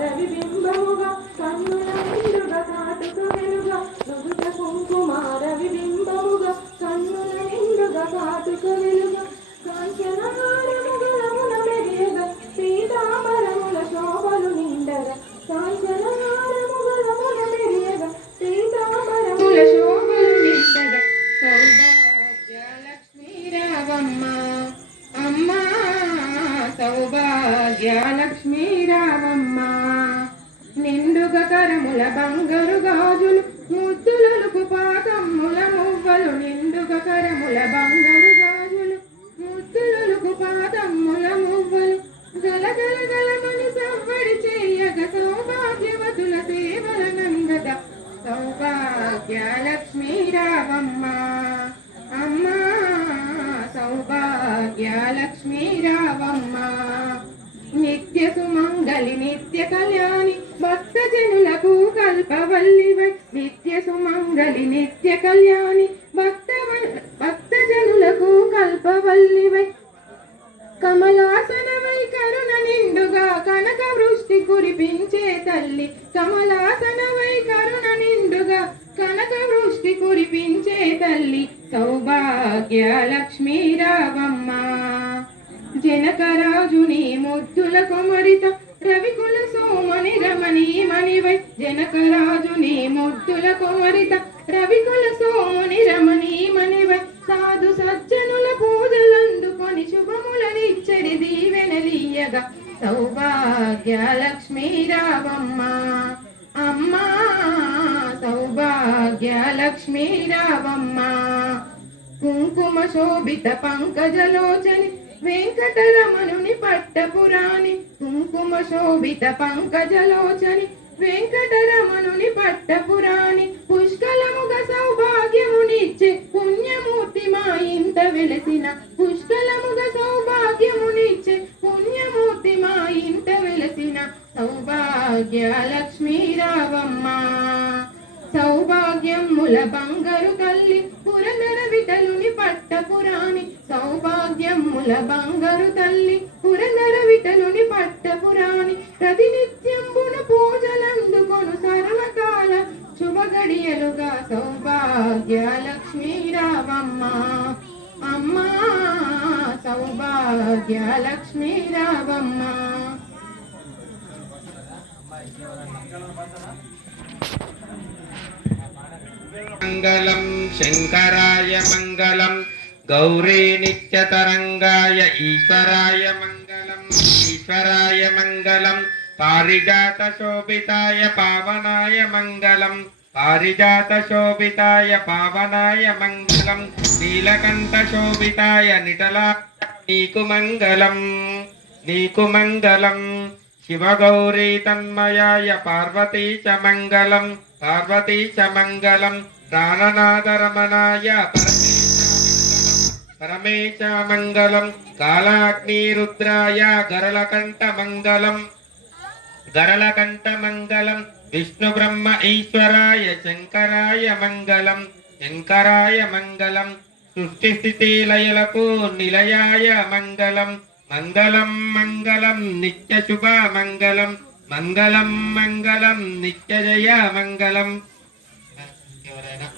రవిబింబముగా కన్నుల నిండుగా కాటుక వెలుగా నుదుట కుంకుమార విబింబముగా కన్నుల నిండుగా కాటుక వెలుగా కాంచనహారముగలమున మెరియగా పీతాంబరముల శోభలు నిండగా కాంచనహారముగలమున మెరియగా పీతాంబరముల శోభలు నిండగా సౌభాగ్యలక్ష్మీ రావమ్మ అమ్మ సౌభాగ్యలక్ష్మీ రావమ్మ నిండుగా కరముల బంగారు గాజులు ముద్దులకు పాకమ్ముల మువ్వలు నిండుగా కరముల బంగారు గాజులు ముద్దులకు పాకమ్ముల మువ్వలు గలగల గలమని సవ్వడి చేయగ సౌభాగ్యవతుల సేవల నందత సౌభాగ్యలక్ష్మీ రావమ్మ అమ్మ సౌభాగ్యలక్ష్మీ రావమ్మ నిత్య సుమంగళి నిత్య కళ్యాణి భక్తజనులకు కల్పవల్లివై నిత్య సుమంగళి నిత్య కళ్యాణి భక్తజనులకు కల్పవల్లివై కమలాసనమై కరుణ నిండుగా కనక వృష్టి కురిపించే తల్లి కమలాసనమై కరుణ నిండుగా కనక వృష్టి కురిపించే తల్లి సౌభాగ్యలక్ష్మీ రావమ్మ జనకరాజుని ముద్దుల కుమరిత రవికుల సోమని రమణీమణివై జనకరాజుని ముద్దుల కుమరిత రవికుల సోమని రమణీమణివై సాధు సజ్జనుల పూజలందుకొని శుభములనిచ్చరి దీవెనలీయగా సౌభాగ్యలక్ష్మీ రావమ్మ అమ్మ సౌభాగ్యలక్ష్మీ రావమ్మ కుంకుమ శోభిత పంకజలోచని వెంకటరమణుని పట్టపురాణి కుంకుమ శోభిత పంకజలోచని వెంకటరమణుని పట్టపురాణి పుష్కలముగ సౌభాగ్యమునిచ్చే పుణ్యమూర్తి మా ఇంట వెలసిన పుష్కలముగ సౌభాగ్యమునిచ్చే పుణ్యమూర్తి మా ఇంట వెలసిన సౌభాగ్యలక్ష్మీ రావమ్మ సౌభాగ్యముల బంగారు తల్లి పురందర విఠలుని పట్టపురాణి సౌభాగ్యముల బంగారు తల్లి పురందర విఠలుని పట్టపురాణి ప్రతినిత్యంబున పూజలందుకొను సర్వకాల శుభగడియలుగా సౌభాగ్యలక్ష్మీ రావమ్మ అమ్మ సౌభాగ్యలక్ష్మీ రావమ్మ మంగళం శంకరాయ మంగళం గౌరీ నిత్యతరంగాయ ఈశ్వరాయ మంగళం పారిజాత శోభితాయ పావనాయ మంగళం పారిజాత శోభితాయ పావనాయ మంగళం నీలకంఠ శోభితాయ నిటలా నీకు మంగళం శివగౌరీ తన్మయాయ పార్వతీ చ మంగళం ప్రాణనాథరమణాయ పరమేశ మంగళం కాలాగ్నిరుద్రాయ గరళకంఠ మంగళం విష్ణు బ్రహ్మ ఈశ్వరాయ శంకరాయ మంగళం సృష్టి స్థితి లయలకు నిలయాయ మంగళం నిత్య శుభ మంగళం నిత్య జయ మంగళం. ఎవరైనా